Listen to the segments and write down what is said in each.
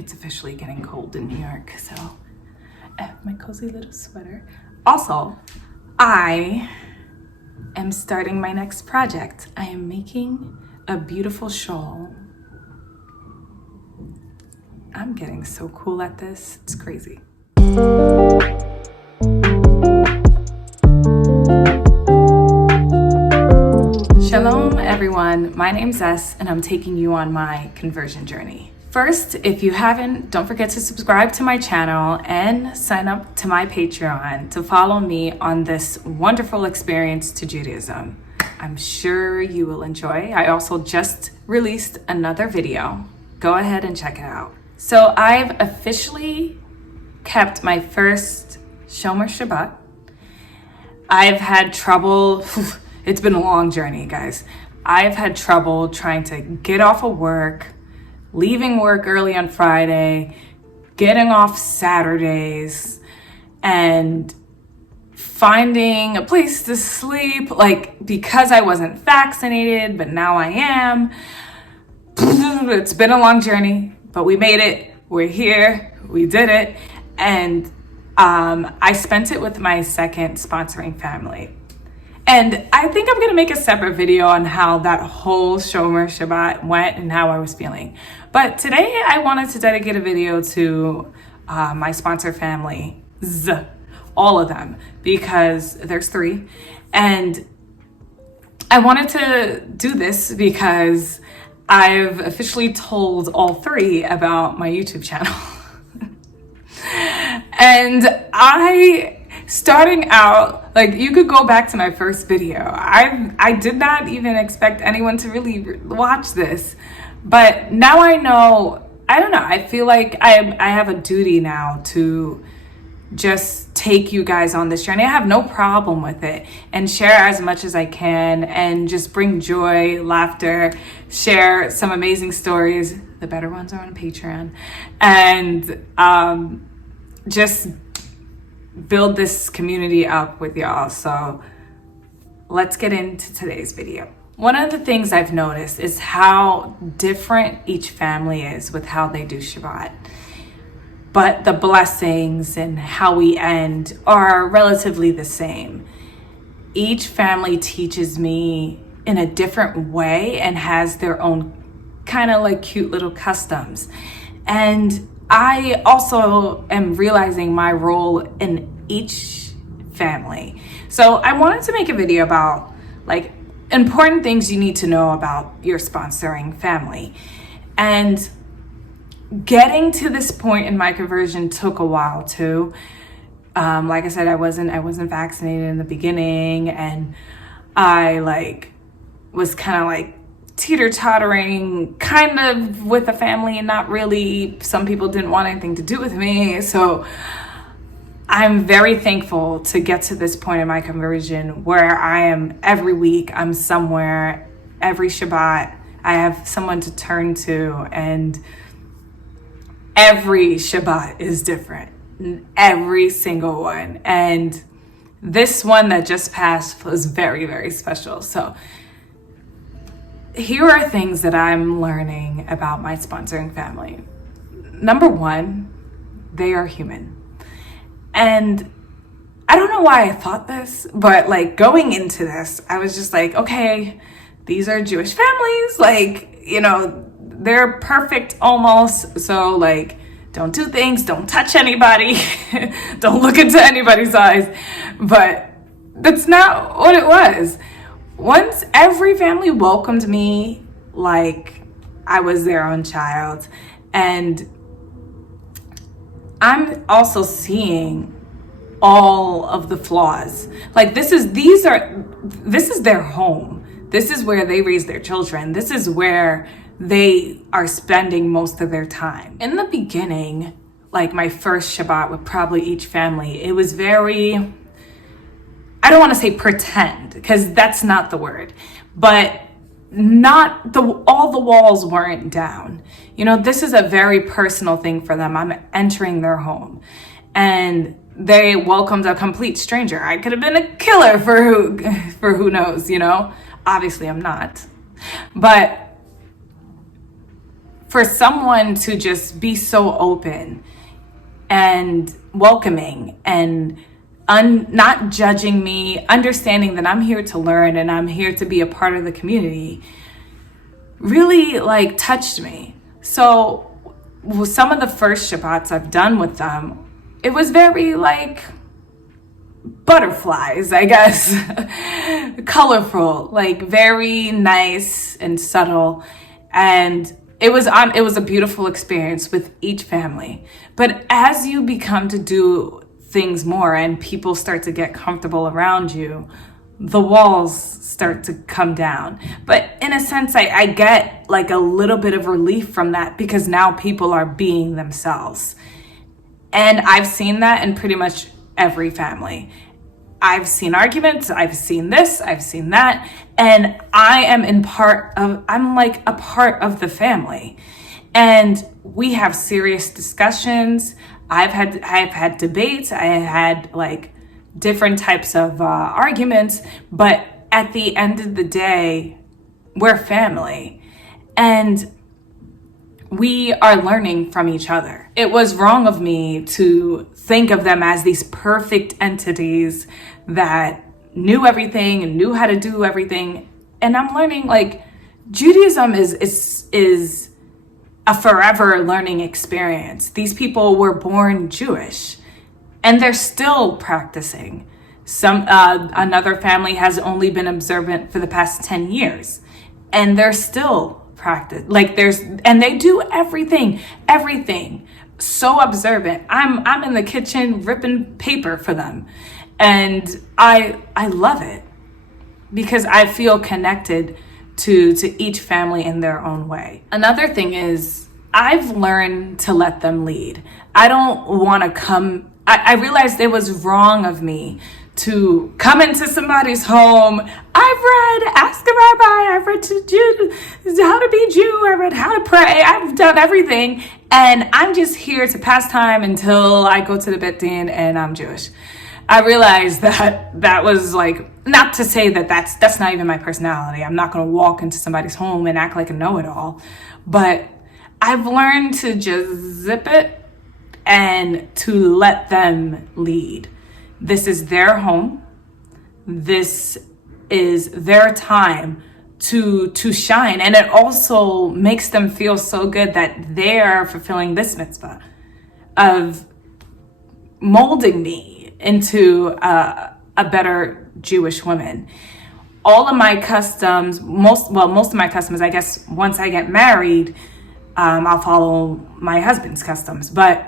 it's officially getting cold in New York, so I have my cozy little sweater. Also, I am starting my next project. I am making a beautiful shawl. I'm getting so cool at this, it's crazy. Shalom everyone, my name's S and I'm taking you on my conversion journey. First, if you haven't, don't forget to subscribe to my channel and sign up to my Patreon to follow me on this wonderful experience to Judaism. I'm sure you will enjoy. I also just released another video. Go ahead and check it out. So I've officially kept my first Shomer Shabbat. I've had trouble, it's been a long journey, guys. I've had trouble trying to get off of work, leaving work early on Friday, getting off Saturdays, and finding a place to sleep, like because I wasn't vaccinated, but now I am. It's been a long journey, but we made it. We're here. We did it. And I spent it with my second sponsoring family. And I think I'm going to make a separate video on how that whole Shomer Shabbat went and how I was feeling. But today I wanted to dedicate a video to my sponsor family, all of them, because there's 3. And I wanted to do this because I've officially told all 3 about my YouTube channel. And starting out, like, you could go back to my first video. I did not even expect anyone to really watch this, but now I know, I don't know, I feel like I have a duty now to just take you guys on this journey. I have no problem with it, and share as much as I can and just bring joy, laughter, share some amazing stories. The better ones are on Patreon, and just build this community up with y'all. So let's get into today's video. One of the things I've noticed is how different each family is with how they do Shabbat. But the blessings and how we end are relatively the same. Each family teaches me in a different way and has their own kind of like cute little customs. And I also am realizing my role in each family. So I wanted to make a video about like important things you need to know about your sponsoring family. And getting to this point in my conversion took a while too. Like I said, I wasn't vaccinated in the beginning, and I was kind of like teeter-tottering kind of with the family and not really. Some people didn't want anything to do with me. So I'm very thankful to get to this point in my conversion where I am every week, I'm somewhere, every Shabbat, I have someone to turn to, and every Shabbat is different, every single one. And this one that just passed was very, very special. So here are things that I'm learning about my sponsoring family. Number 1, they are human. And I don't know why I thought this, but like going into this, I was just like, okay, these are Jewish families. Like, you know, they're perfect almost. So like, don't do things, don't touch anybody, don't look into anybody's eyes. But that's not what it was. Once every family welcomed me like I was their own child. And I'm also seeing all of the flaws. Like this is their home. This is where they raise their children. This is where they are spending most of their time. In the beginning, like my first Shabbat with probably each family, it was very, I don't want to say pretend, because that's not the word, but all the walls weren't down. You know, this is a very personal thing for them. I'm entering their home, and they welcomed a complete stranger. I could have been a killer for who knows, you know? Obviously I'm not. But for someone to just be so open and welcoming and not judging me, understanding that I'm here to learn and I'm here to be a part of the community, really like touched me. So some of the first Shabbats I've done with them, it was very like butterflies, I guess, colorful, like very nice and subtle. And it was a beautiful experience with each family. But as you become to do things more and people start to get comfortable around you, the walls start to come down. But in a sense, I get like a little bit of relief from that, because now people are being themselves. And I've seen that in pretty much every family. I've seen arguments, I've seen this, I've seen that, and I'm like a part of the family. And we have serious discussions. I've had debates, I had like different types of arguments, but at the end of the day, we're family. And we are learning from each other. It was wrong of me to think of them as these perfect entities that knew everything and knew how to do everything. And I'm learning, like, Judaism is a forever learning experience. These people were born Jewish and they're still practicing. Another family has only been observant for the past 10 years and they're still practice, like and they do everything so observant. I'm in the kitchen ripping paper for them, and I love it because I feel connected to each family in their own way. Another thing is I've learned to let them lead. I don't want to come. I realized it was wrong of me to come into somebody's home. I've read Ask a Rabbi, I've read How to Be Jew, I read How to Pray, I've done everything, and I'm just here to pass time until I go to the Bet Din and I'm Jewish. I realized that was like, not to say that that's not even my personality. I'm not going to walk into somebody's home and act like a know-it-all, but I've learned to just zip it and to let them lead. This is their home. This is their time to shine. And it also makes them feel so good that they're fulfilling this mitzvah of molding me into a better Jewish woman. All of my customs, most of my customs, I guess once I get married, I'll follow my husband's customs. But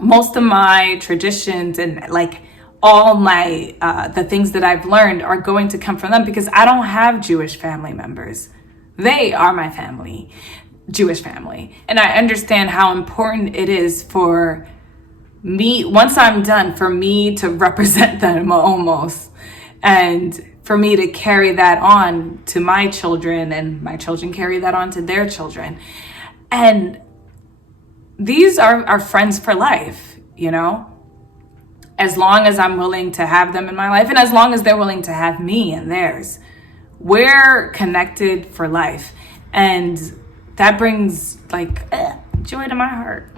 most of my traditions and like all my the things that I've learned are going to come from them, because I don't have Jewish family members. They are my family, Jewish family. And I understand how important it is for me, once I'm done, for me to represent them almost, and for me to carry that on to my children, and my children carry that on to their children. And these are our friends for life, you know? As long as I'm willing to have them in my life, and as long as they're willing to have me in theirs, we're connected for life. And that brings like joy to my heart.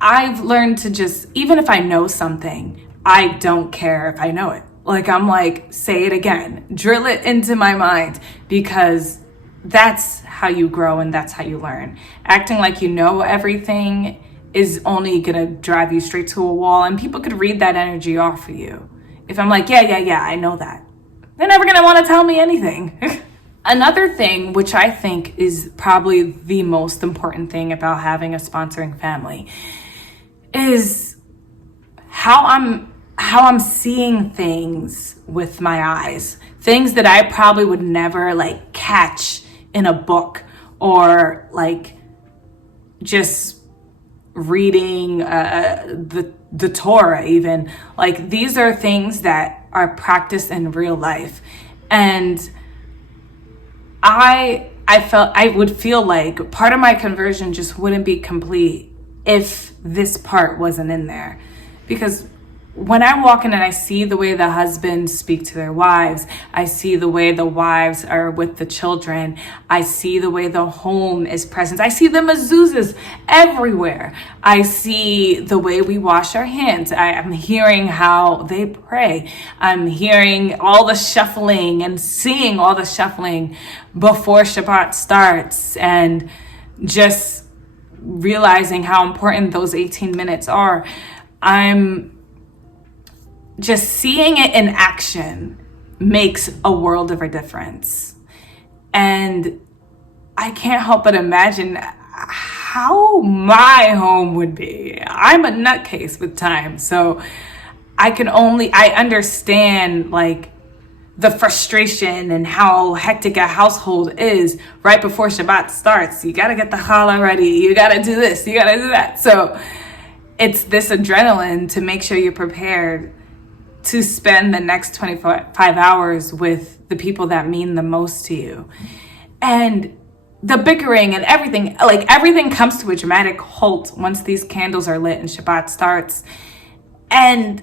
I've learned to just, even if I know something, I don't care if I know it. Like, I'm like, say it again, drill it into my mind, because that's how you grow and that's how you learn. Acting like you know everything is only gonna drive you straight to a wall, and people could read that energy off of you. If I'm like, yeah, I know that, they're never gonna wanna tell me anything. Another thing, which I think is probably the most important thing about having a sponsoring family, is how I'm seeing things with my eyes. Things that I probably would never like catch in a book, or like just reading the Torah even. Like, these are things that are practiced in real life. And I would feel like part of my conversion just wouldn't be complete if this part wasn't in there. Because when I walk in and I see the way the husbands speak to their wives, I see the way the wives are with the children, I see the way the home is present, I see the mezuzahs everywhere, I see the way we wash our hands, I'm hearing how they pray, I'm hearing all the shuffling and seeing all the shuffling before Shabbat starts, and just realizing how important those 18 minutes are. I'm just seeing it in action makes a world of a difference. And I can't help but imagine how my home would be. I'm a nutcase with time, so I understand like the frustration and how hectic a household is right before Shabbat starts. You gotta get the challah ready, you gotta do this, you gotta do that. So it's this adrenaline to make sure you're prepared to spend the next 25 hours with the people that mean the most to you. And the bickering and everything, like everything comes to a dramatic halt once these candles are lit and Shabbat starts. And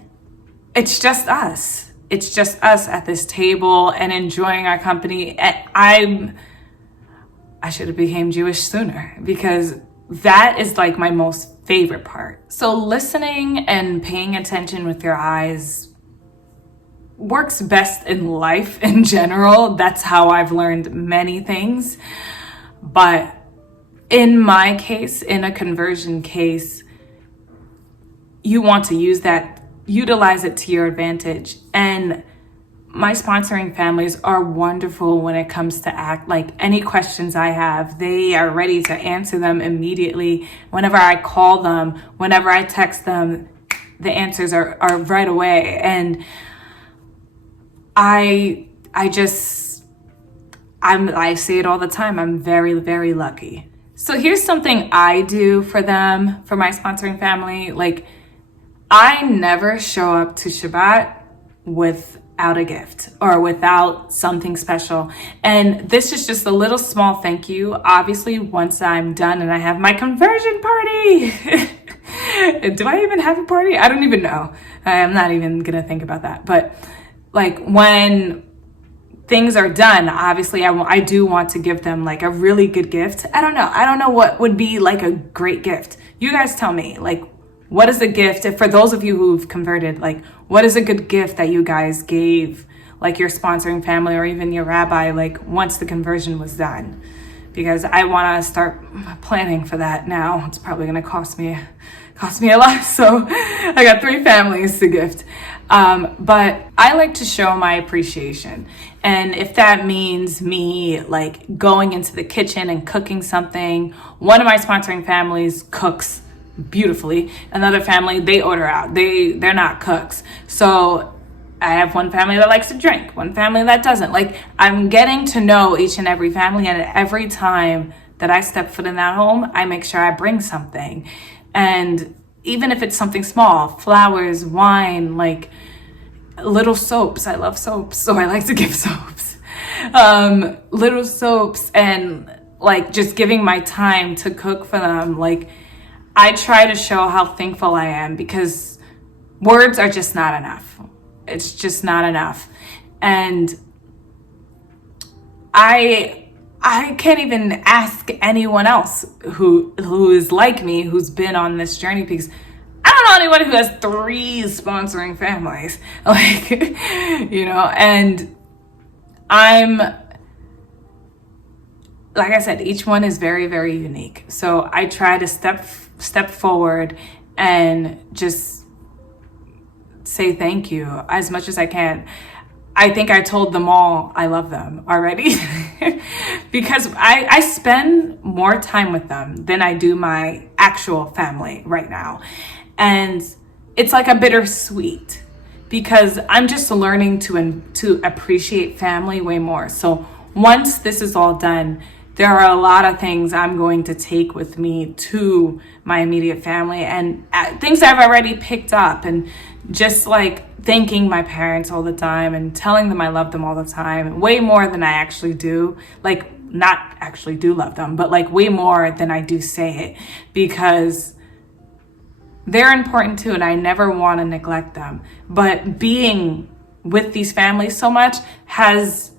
it's just us. It's just us at this table and enjoying our company. And I should have became Jewish sooner, because that is like my most favorite part. So listening and paying attention with your eyes works best in life in general. That's how I've learned many things. But in my case, in a conversion case, you want to utilize it to your advantage. And my sponsoring families are wonderful when it comes to act. Like any questions I have, they are ready to answer them immediately. Whenever I call them, whenever I text them, the answers are right away. And I say it all the time. I'm very, very lucky. So here's something I do for them, for my sponsoring family. Like, I never show up to Shabbat without a gift or without something special. And this is just a little small thank you. Obviously, once I'm done and I have my conversion party. Do I even have a party? I don't even know. I'm not even gonna think about that. But like when things are done, obviously I do want to give them like a really good gift. I don't know what would be like a great gift. You guys tell me, like, what is a gift? If for those of you who've converted, like, what is a good gift that you guys gave like your sponsoring family or even your rabbi, like once the conversion was done? Because I want to start planning for that now. It's probably going to cost me a lot. So I got 3 families to gift. But I like to show my appreciation. And if that means me like going into the kitchen and cooking something, one of my sponsoring families cooks beautifully. Another family, they order out. They're not cooks. So I have one family that likes to drink, one family that doesn't. Like, I'm getting to know each and every family, and every time that I step foot in that home, I make sure I bring something. And even if it's something small, flowers, wine, like little soaps. I love soaps, so I like to give soaps. Little soaps, and like just giving my time to cook for them. Like, I try to show how thankful I am, because words are just not enough. It's just not enough. And I can't even ask anyone else who is like me, who's been on this journey, because I don't know anyone who has 3 sponsoring families. Like, you know, and like I said, each one is very, very unique. So I try to step forward and just say thank you as much as I can. I think I told them all I love them already because I spend more time with them than I do my actual family right now. And it's like a bittersweet, because I'm just learning to appreciate family way more. So once this is all done, there are a lot of things I'm going to take with me to my immediate family, and things I've already picked up, and just like thanking my parents all the time and telling them I love them all the time, way more than I actually do. Like, not actually do love them, but like way more than I do say it, because they're important too, and I never want to neglect them. But being with these families so much has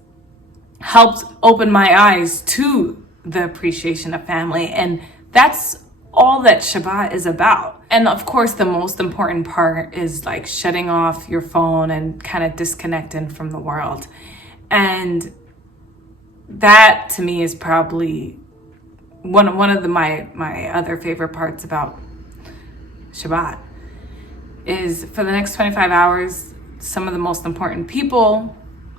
helped open my eyes to the appreciation of family. And that's all that Shabbat is about. And of course, the most important part is like shutting off your phone and kind of disconnecting from the world. And that to me is probably one of my other favorite parts about Shabbat is for the next 25 hours, some of the most important people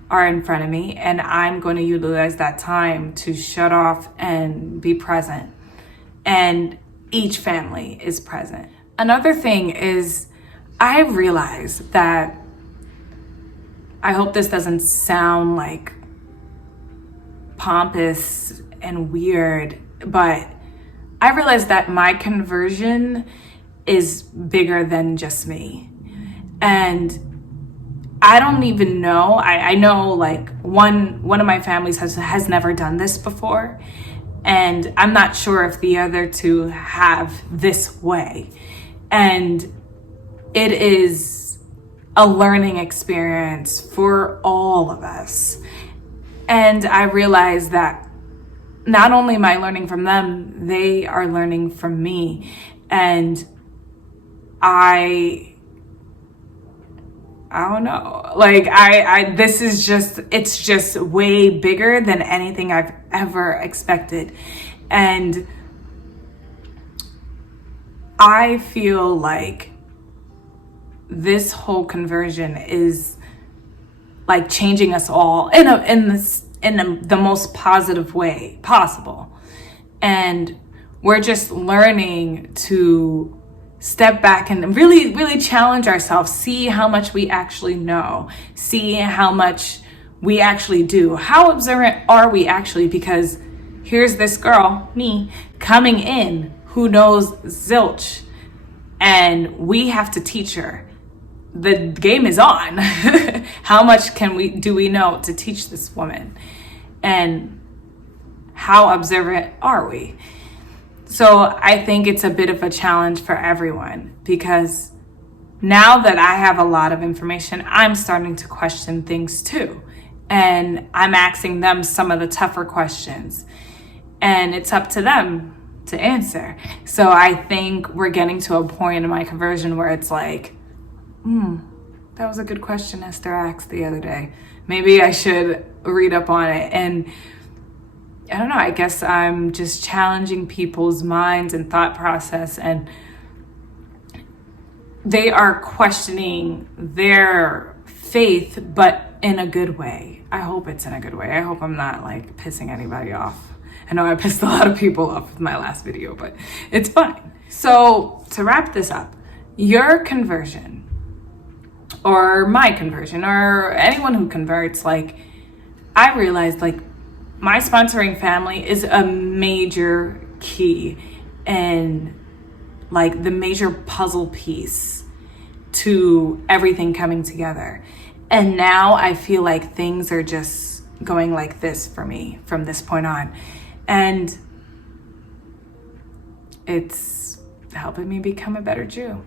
are in front of me, and I'm going to utilize that time to shut off and be present. And each family is present. Another thing is I realize that, I hope this doesn't sound like pompous and weird, but I realize that my conversion is bigger than just me. And I don't even know, I know like one of my families has never done this before. And I'm not sure if the other two have this way. And it is a learning experience for all of us. And I realize that not only am I learning from them, they are learning from me. And I don't know, like this is it's just way bigger than anything I've ever expected. And I feel like this whole conversion is like changing us all in the most positive way possible. And we're just learning to step back and really, really challenge ourselves, see how much we actually know, see how much we actually do. How observant are we actually? Because here's this girl, me, coming in who knows zilch, and we have to teach her. The game is on. How much do we know to teach this woman? And how observant are we? So I think it's a bit of a challenge for everyone, because now that I have a lot of information, I'm starting to question things too. And I'm asking them some of the tougher questions, and it's up to them to answer. So I think we're getting to a point in my conversion where it's like, that was a good question Esther asked the other day. Maybe I should read up on it. And I don't know, I guess I'm just challenging people's minds and thought process, and they are questioning their faith, but in a good way. I hope it's in a good way. I hope I'm not like pissing anybody off. I know I pissed a lot of people off with my last video, but it's fine. So to wrap this up, your conversion or my conversion or anyone who converts, like I realized like my sponsoring family is a major key and like the major puzzle piece to everything coming together. And now I feel like things are just going like this for me from this point on. And it's helping me become a better Jew.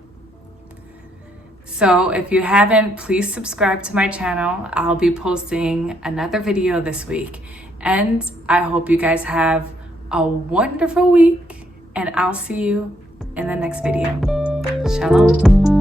So if you haven't, please subscribe to my channel. I'll be posting another video this week. And I hope you guys have a wonderful week, and I'll see you in the next video. Shalom.